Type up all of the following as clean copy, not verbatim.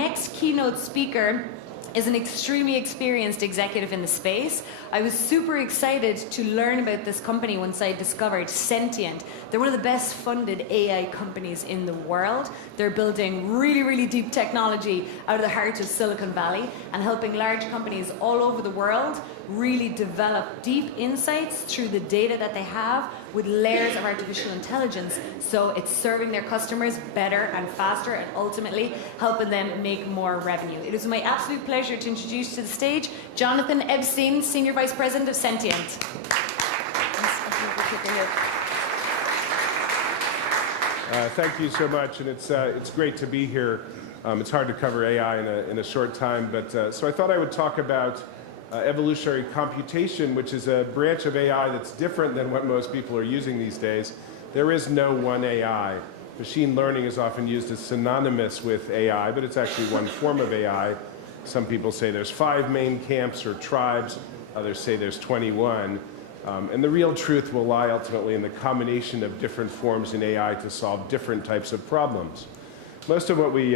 next keynote speaker is an extremely experienced executive in the space. I was super excited to learn about this company once I discovered Sentient. They're one of the best funded AI companies in the world. They're building really, really deep technology out of the heart of Silicon Valley and helping large companies all over the world really develop deep insights through the data that they have with layers of artificial intelligence. So it's serving their customers better and faster and ultimately helping them make more revenue. It is my absolute pleasure to introduce to the stage Jonathan Epstein, Senior Vice President of Sentient. Thank you so much, and it's great to be here. It's hard to cover AI in a short time, but so I thought I would talk about evolutionary computation, which is a branch of AI that's different than what most people are using these days. There is no one AI. Machine learning is often used as synonymous with AI, but it's actually one form of AI. Some people say there's 5 main camps or tribes. Others say there's 21. And the real truth will lie ultimately in the combination of different forms in AI to solve different types of problems. Most of what we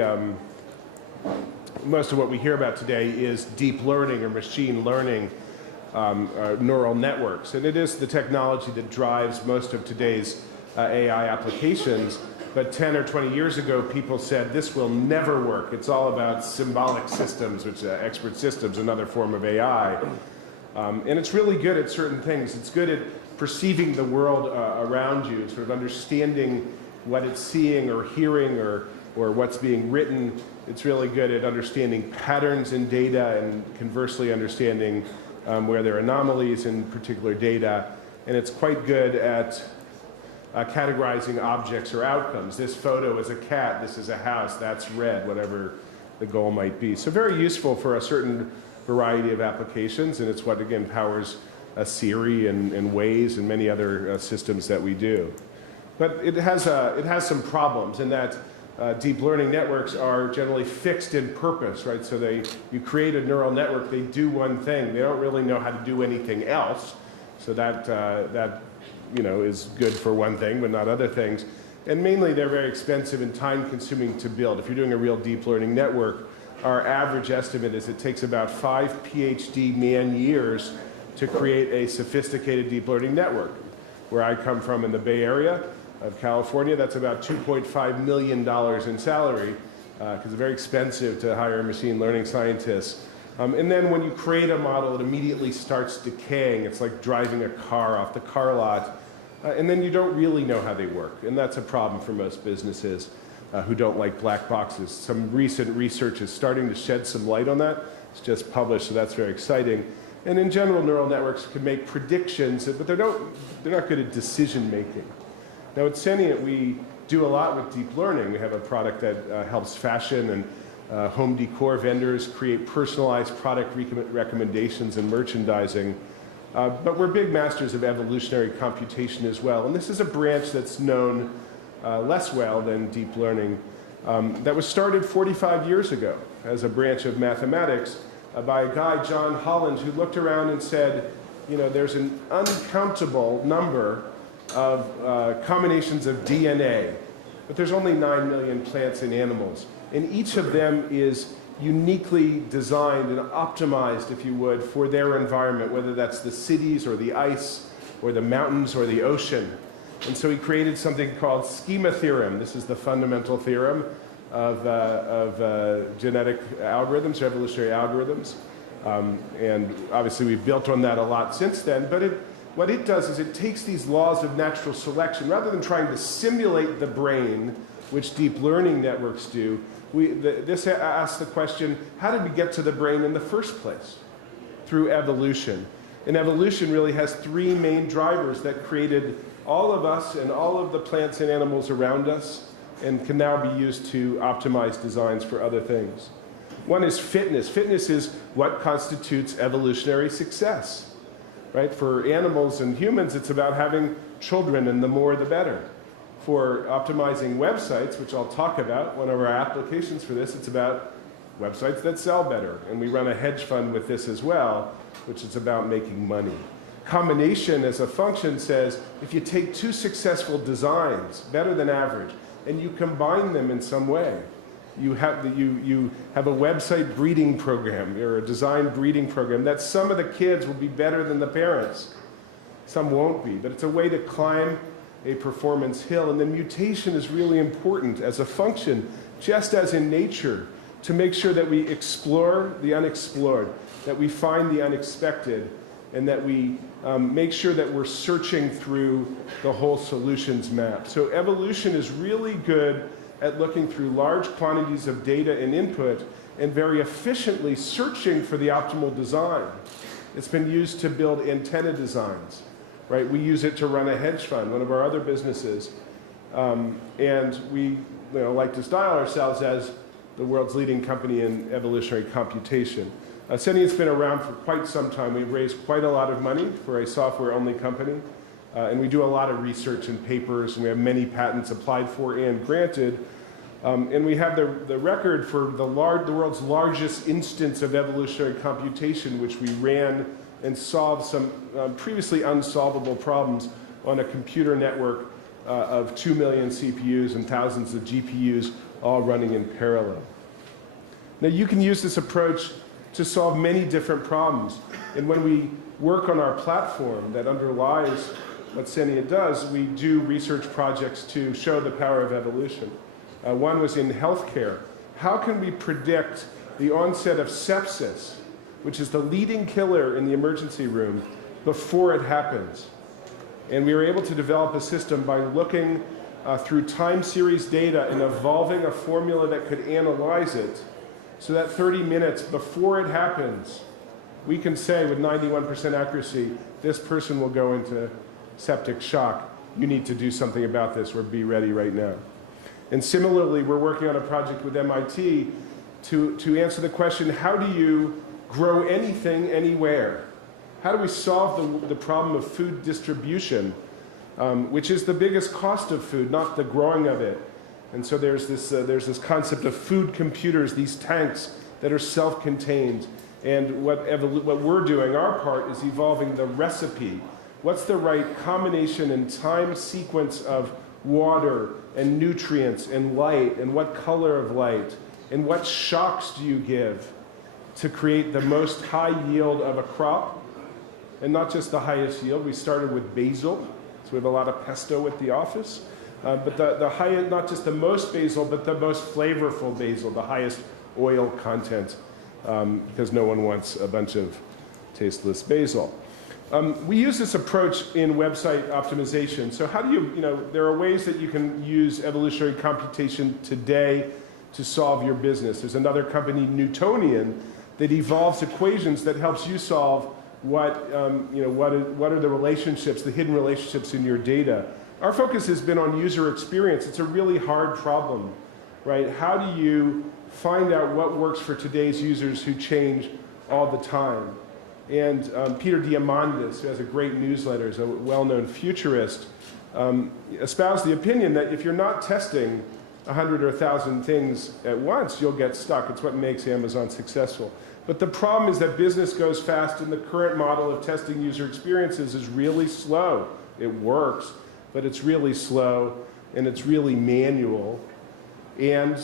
hear about today is deep learning or machine learning, neural networks. And it is the technology that drives most of today's AI applications. But 10 or 20 years ago, people said this will never work. It's all about symbolic systems, which expert systems, another form of AI. And it's really good at certain things. It's good at perceiving the world around you, sort of understanding what it's seeing or hearing or what's being written. It's really good at understanding patterns in data and conversely understanding where there are anomalies in particular data. And it's quite good at categorizing objects or outcomes. This photo is a cat, this is a house, that's red, whatever the goal might be. So very useful for a certain variety of applications, and it's what, again, powers Siri and Waze and many other systems that we do. But it has some problems in that deep learning networks are generally fixed in purpose, right? So you create a neural network, they do one thing. They don't really know how to do anything else. So that is good for one thing, but not other things. And mainly, they're very expensive and time-consuming to build. If you're doing a real deep learning network, our average estimate is it takes about 5 PhD man-years to create a sophisticated deep learning network. Where I come from in the Bay Area of California, that's about $2.5 million in salary, because it's very expensive to hire machine learning scientists. And then when you create a model, it immediately starts decaying. It's like driving a car off the car lot. And then you don't really know how they work. And that's a problem for most businesses who don't like black boxes. Some recent research is starting to shed some light on that. It's just published, so that's very exciting. And in general, neural networks can make predictions, but they're not good at decision making. Now at Sentient, we do a lot with deep learning. We have a product that helps fashion and home decor vendors create personalized product recommendations and merchandising. But we're big masters of evolutionary computation as well. And this is a branch that's known less well than deep learning that was started 45 years ago as a branch of mathematics by a guy, John Holland, who looked around and said, there's an uncountable number of combinations of DNA, but there's only 9 million plants and animals. And each of them is uniquely designed and optimized, if you would, for their environment, whether that's the cities or the ice or the mountains or the ocean. And so he created something called schema theorem. This is the fundamental theorem of genetic algorithms, or evolutionary algorithms. And obviously we've built on that a lot since then, but what it does is it takes these laws of natural selection, rather than trying to simulate the brain, which deep learning networks do. This asks the question, how did we get to the brain in the first place? Through evolution. And evolution really has 3 main drivers that created all of us and all of the plants and animals around us, and can now be used to optimize designs for other things. One is fitness. Fitness is what constitutes evolutionary success, right? For animals and humans, it's about having children, and the more the better. For optimizing websites, which I'll talk about, one of our applications for this, it's about websites that sell better. And we run a hedge fund with this as well, which is about making money. Combination as a function says, if you take 2 successful designs, better than average, and you combine them in some way, You have a website breeding program or a design breeding program that some of the kids will be better than the parents. Some won't be, but it's a way to climb a performance hill. And then mutation is really important as a function, just as in nature, to make sure that we explore the unexplored, that we find the unexpected, and that we make sure that we're searching through the whole solutions map. So evolution is really good at looking through large quantities of data and input and very efficiently searching for the optimal design. It's been used to build antenna designs, right? We use it to run a hedge fund, one of our other businesses. And we like to style ourselves as the world's leading company in evolutionary computation. Sentient's been around for quite some time. We've raised quite a lot of money for a software-only company. And we do a lot of research and papers, and we have many patents applied for and granted. And we have the record for the world's largest instance of evolutionary computation, which we ran and solved some previously unsolvable problems on a computer network of 2 million CPUs and thousands of GPUs all running in parallel. Now you can use this approach to solve many different problems. And when we work on our platform that underlies what Sentient does, we do research projects to show the power of evolution. One was in healthcare. How can we predict the onset of sepsis, which is the leading killer in the emergency room, before it happens? And we were able to develop a system by looking through time series data and evolving a formula that could analyze it, so that 30 minutes before it happens, we can say with 91% accuracy, this person will go into septic shock. You need to do something about this or be ready right now. And similarly, we're working on a project with MIT to answer the question, how do you grow anything anywhere? How do we solve the problem of food distribution, which is the biggest cost of food, not the growing of it? And so there's this concept of food computers, these tanks that are self-contained. And what we're doing, our part, is evolving the recipe. What's the right combination and time sequence of water and nutrients and light, and what color of light, and what shocks do you give to create the most high yield of a crop? And not just the highest yield. We started with basil, so we have a lot of pesto at the office. But the highest, not just the most basil, but the most flavorful basil, the highest oil content, because no one wants a bunch of tasteless basil. We use this approach in website optimization. So how do you, there are ways that you can use evolutionary computation today to solve your business. There's another company, Newtonian, that evolves equations that helps you solve what are the relationships, the hidden relationships in your data. Our focus has been on user experience. It's a really hard problem, right? How do you find out what works for today's users who change all the time? And Peter Diamandis, who has a great newsletter, is a well-known futurist, espoused the opinion that if you're not testing 100 or 1,000 things at once, you'll get stuck. It's what makes Amazon successful. But the problem is that business goes fast, and the current model of testing user experiences is really slow. It works, but it's really slow, and it's really manual, and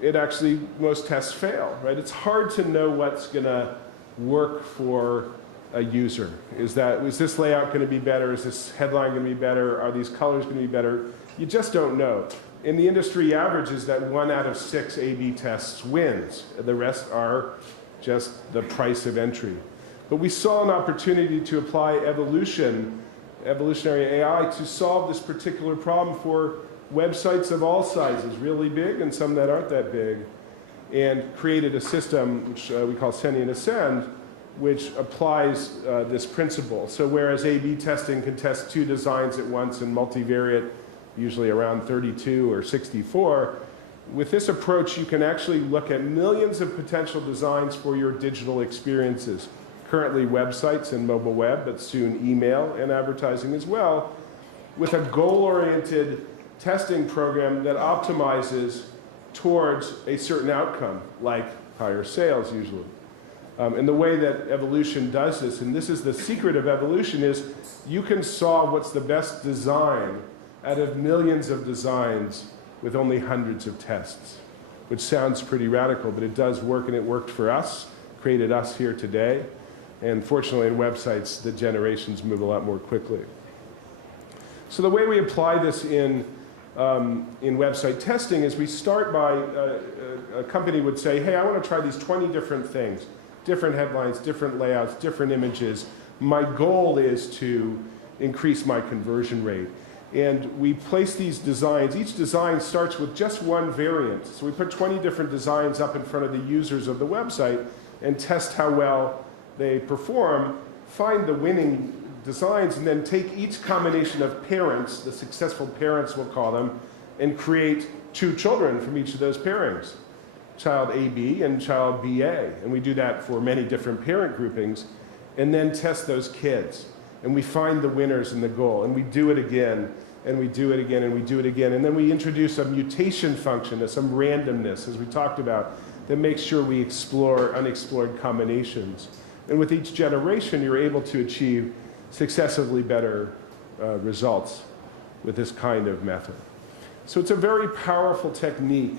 it actually, most tests fail, right? It's hard to know what's going to work for a user. Is this layout going to be better? Is this headline going to be better? Are these colors going to be better? You just don't know. And the industry average is that 1 out of 6 A/B tests wins. The rest are just the price of entry. But we saw an opportunity to apply evolutionary AI, to solve this particular problem for websites of all sizes, really big and some that aren't that big, and created a system which we call Sentient Ascend, which applies this principle. So whereas A/B testing can test 2 designs at once and multivariate, usually around 32 or 64, with this approach you can actually look at millions of potential designs for your digital experiences. Currently websites and mobile web, but soon email and advertising as well, with a goal-oriented testing program that optimizes towards a certain outcome, like higher sales usually. And the way that evolution does this, and this is the secret of evolution, is you can solve what's the best design out of millions of designs with only hundreds of tests, which sounds pretty radical, but it does work, and it worked for us, created us here today. And fortunately, in websites, the generations move a lot more quickly. So the way we apply this in website testing is we start by, a company would say, hey, I want to try these 20 different things, different headlines, different layouts, different images. My goal is to increase my conversion rate. And we place these designs. Each design starts with just one variant. So we put 20 different designs up in front of the users of the website and test how well they perform, find the winning designs, and then take each combination of parents, the successful parents we'll call them, and create 2 children from each of those pairings, child AB and child BA. And we do that for many different parent groupings, and then test those kids. And we find the winners and the goal, and we do it again, and we do it again, and we do it again. And then we introduce a mutation function, some randomness, as we talked about, that makes sure we explore unexplored combinations. And with each generation, you're able to achieve successively better results with this kind of method. So it's a very powerful technique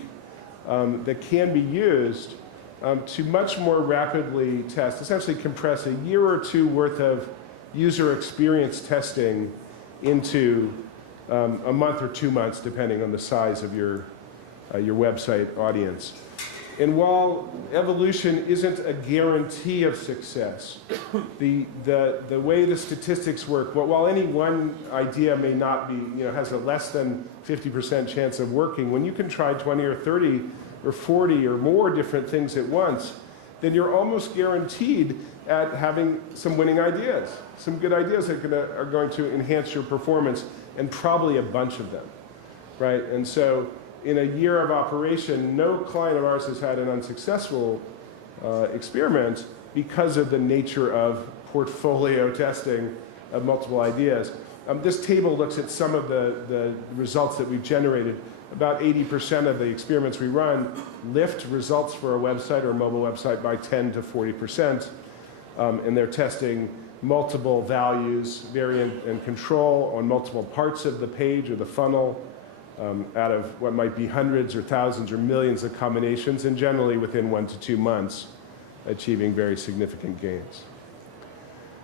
that can be used to much more rapidly test, essentially compress a year or 2 worth of user experience testing into a month or 2 months, depending on the size of your website audience. And while evolution isn't a guarantee of success, the way the statistics work, while any one idea may not be, has a less than 50% chance of working, when you can try 20 or 30 or 40 or more different things at once, then you're almost guaranteed at having some winning ideas, some good ideas that are going to enhance your performance, and probably a bunch of them, right? And so in a year of operation, no client of ours has had an unsuccessful experiment because of the nature of portfolio testing of multiple ideas. This table looks at some of the results that we've generated. About 80% of the experiments we run lift results for a website or a mobile website by 10 to 40%. And they're testing multiple values, variant and control, on multiple parts of the page or the funnel, out of what might be hundreds or thousands or millions of combinations, and generally within 1 to 2 months, achieving very significant gains.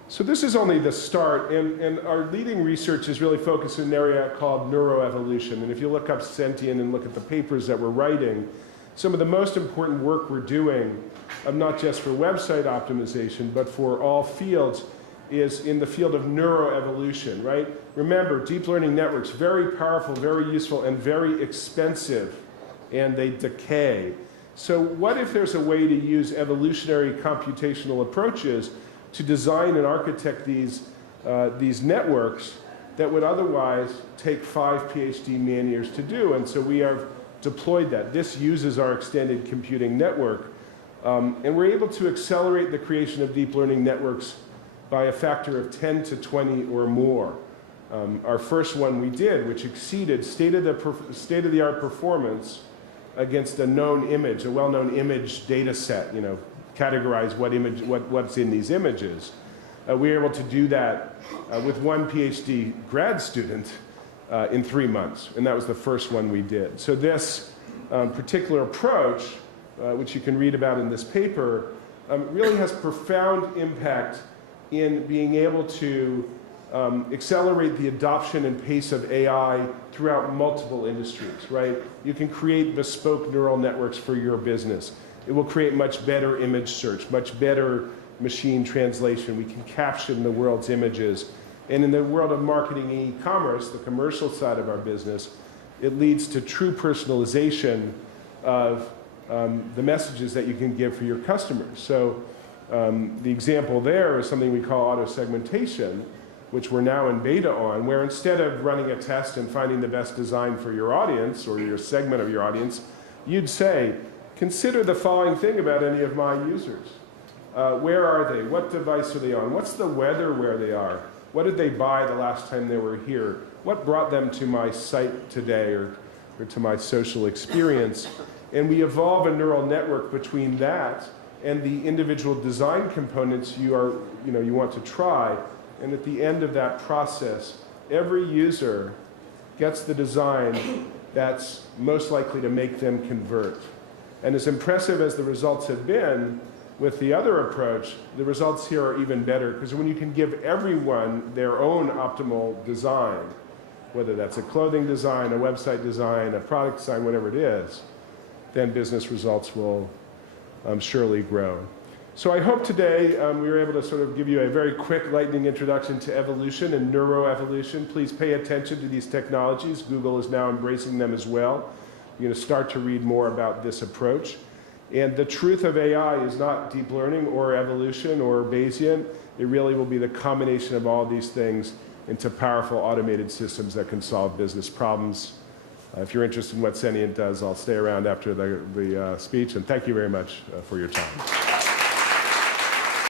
So this is only the start, and our leading research is really focused in an area called Neuro Evolution. And if you look up sentient and look at the papers that we're writing, some of the most important work we're doing, not just for website optimization, but for all fields, is in the field of neuroevolution, right? Remember, deep learning networks, very powerful, very useful, and very expensive, and they decay. So what if there's a way to use evolutionary computational approaches to design and architect these networks that would otherwise take 5 PhD man-years to do? And so we have deployed that. This uses our extended computing network, and we're able to accelerate the creation of deep learning networks by a factor of 10 to 20 or more. Our first one we did, which exceeded state-of-the-art performance against a known image, a well-known image data set, categorize what's in these images. We were able to do that with 1 PhD grad student in 3 months, and that was the first one we did. So this particular approach, which you can read about in this paper, really has profound impact in being able to accelerate the adoption and pace of AI throughout multiple industries, right? You can create bespoke neural networks for your business. It will create much better image search, much better machine translation. We can caption the world's images. And in the world of marketing and e-commerce, the commercial side of our business, it leads to true personalization of the messages that you can give for your customers. So the example there is something we call auto-segmentation, which we're now in beta on, where instead of running a test and finding the best design for your audience or your segment of your audience, you'd say, consider the following thing about any of my users. Where are they? What device are they on? What's the weather where they are? What did they buy the last time they were here? What brought them to my site today or to my social experience? And we evolve a neural network between that and the individual design components you want to try. And at the end of that process, every user gets the design that's most likely to make them convert. And as impressive as the results have been with the other approach, the results here are even better, because when you can give everyone their own optimal design, whether that's a clothing design, a website design, a product design, whatever it is, then business results will surely grow. So I hope today we were able to sort of give you a very quick lightning introduction to evolution and Neuro Evolution. Please pay attention to these technologies. Google is now embracing them as well. You're going to start to read more about this approach. And the truth of AI is not deep learning or evolution or Bayesian. It really will be the combination of all these things into powerful automated systems that can solve business problems. If you're interested in what Sentient does, I'll stay around after the speech. And thank you very much for your time.